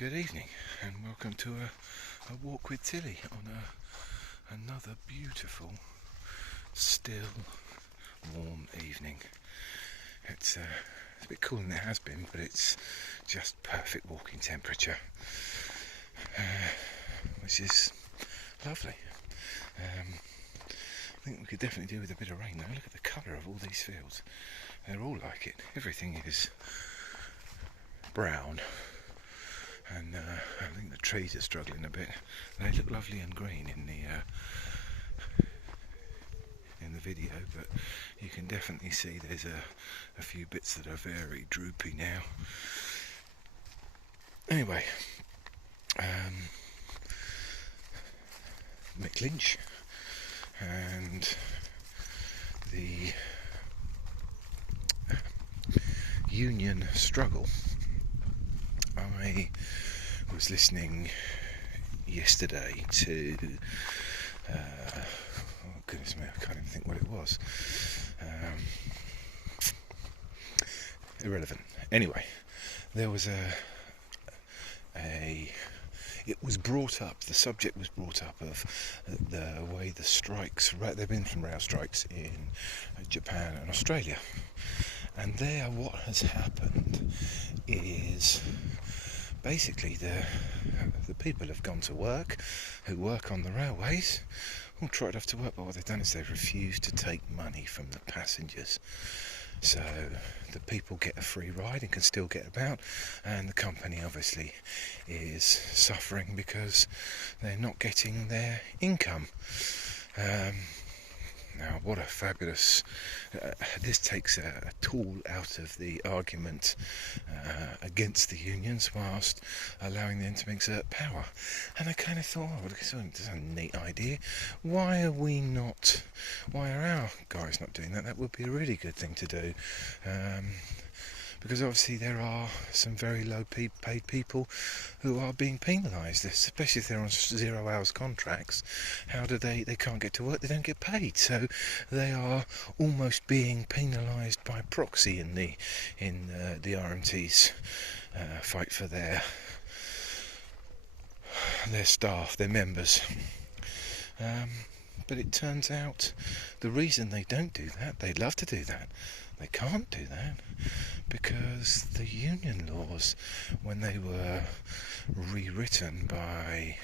Good evening and welcome to a walk with Tilly on another beautiful, still, warm evening. It's a bit cooler than it has been, but it's just perfect walking temperature, which is lovely. I think we could definitely do with a bit of rain though. Look at the colour of all these fields. They're all like it. Everything is brown. And I think the trees are struggling a bit. They look lovely and green in the video, but you can definitely see there's a few bits that are very droopy now. Anyway, Mick Lynch and the union struggle. I was listening yesterday to oh goodness me, I can't even think what it was. Irrelevant. Anyway, there was it was brought up, the subject was brought up of the way the strikes, there have been some rail strikes in Japan and Australia, and there what has happened is basically the people have gone to work, who work on the railways, all tried off to work, but what they've done is they've refused to take money from the passengers. So the people get a free ride and can still get about, and the company obviously is suffering because they're not getting their income. Now, what a fabulous... this takes a tool out of the argument against the unions whilst allowing them to exert power. And I kind of thought, oh, this is a neat idea. Why are our guys not doing that? That would be a really good thing to do. Because obviously there are some very low paid people who are being penalised, especially if they're on 0 hours contracts. How do they can't get to work, they don't get paid, so they are almost being penalised by proxy in the RMT's fight for their staff, their members. But it turns out the reason they don't do that, they'd love to do that, they can't do that because the union laws, when they were rewritten by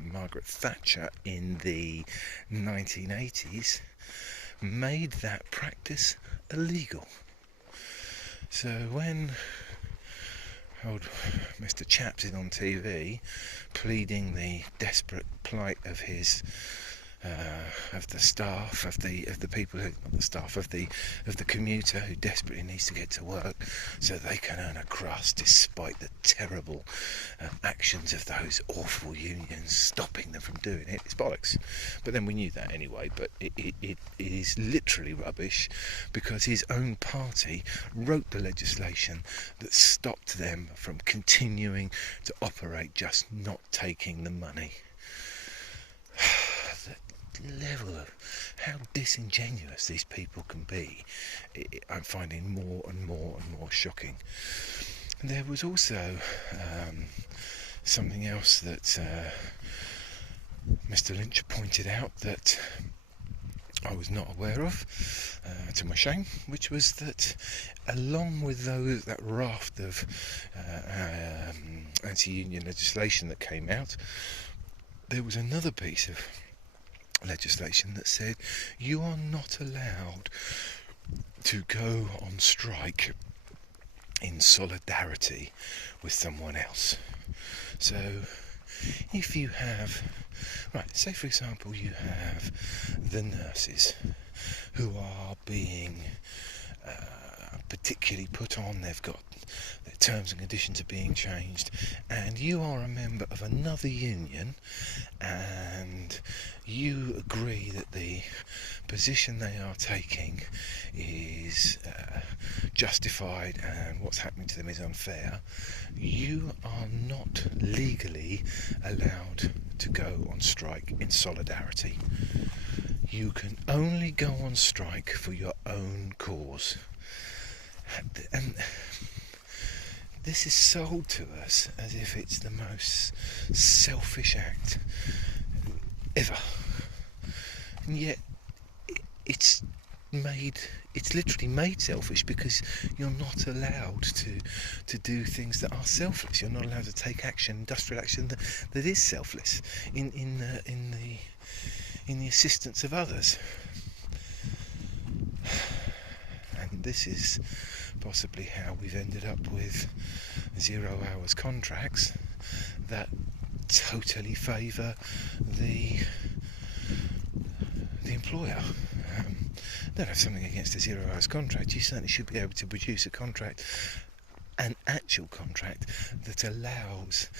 Margaret Thatcher in the 1980s, made that practice illegal. So when old Mr. Chaps is on TV pleading the desperate plight of his of the staff, of the people who, not the staff, of the commuter who desperately needs to get to work so they can earn a crust despite the terrible actions of those awful unions stopping them from doing it. It's bollocks. But then we knew that anyway, but it is literally rubbish because his own party wrote the legislation that stopped them from continuing to operate, just not taking the money. Level of how disingenuous these people can be, I'm finding more and more and more shocking. And there was also something else that Mr. Lynch pointed out that I was not aware of, to my shame, which was that along with that raft of anti-union legislation that came out, there was another piece of legislation that said you are not allowed to go on strike in solidarity with someone else. So if you have, say for example you have the nurses who are being particularly put on, they've got their terms and conditions are being changed, and you are a member of another union and you agree that the position they are taking is justified and what's happening to them is unfair, you are not legally allowed to go on strike in solidarity. You can only go on strike for your own cause. And this is sold to us as if it's the most selfish act ever, and yet it's literally made selfish, because you're not allowed to do things that are selfless. You're not allowed to take action, industrial action that is selfless in the assistance of others. And this is possibly how we've ended up with 0 hours contracts that totally favour the employer. Don't have something against a 0 hours contract. You certainly should be able to produce a contract, an actual contract, that allows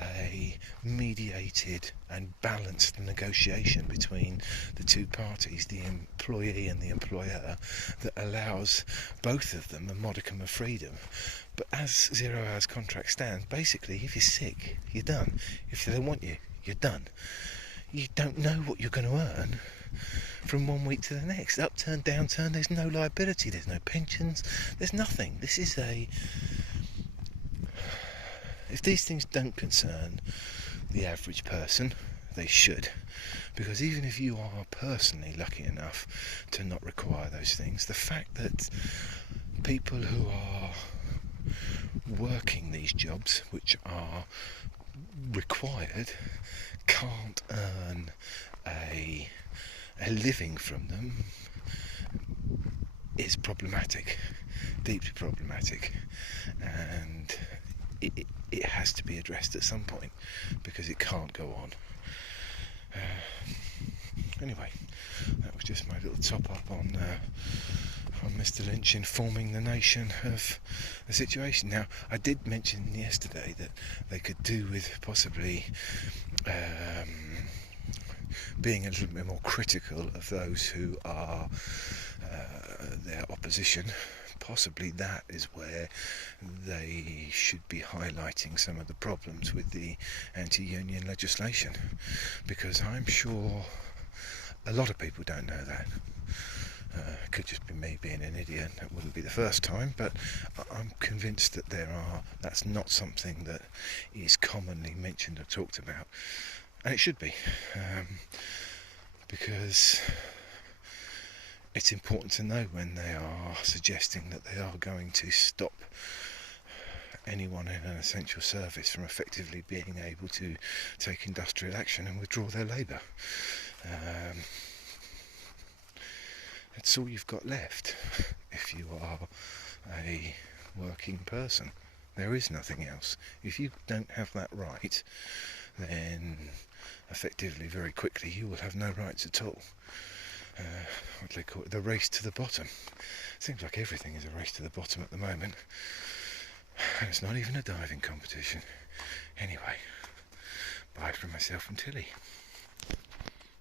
a mediated and balanced negotiation between the two parties, the employee and the employer, that allows both of them a modicum of freedom. But as 0 hours contract stands, basically, if you're sick, you're done. If they don't want you, you're done. You don't know what you're going to earn from 1 week to the next. Upturn, downturn, there's no liability, there's no pensions, there's nothing. This is if these things don't concern the average person, they should. Because even if you are personally lucky enough to not require those things, the fact that people who are working these jobs, which are required, can't earn a living from them is problematic, deeply problematic, and it has to be addressed at some point, because it can't go on. Anyway, that was just my little top up on Mr. Lynch informing the nation of the situation. Now, I did mention yesterday that they could do with possibly being a little bit more critical of those who are their opposition. Possibly that is where they should be highlighting some of the problems with the anti-union legislation, because I'm sure a lot of people don't know that. It could just be me being an idiot. It wouldn't be the first time, but I'm convinced that that's not something that is commonly mentioned or talked about, and it should be, because it's important to know when they are suggesting that they are going to stop anyone in an essential service from effectively being able to take industrial action and withdraw their labour. That's all you've got left if you are a working person. There is nothing else. If you don't have that right, then effectively, very quickly, you will have no rights at all. What do they call it? The race to the bottom. Seems like everything is a race to the bottom at the moment, and it's not even a diving competition. Anyway, bye from myself and Tilly.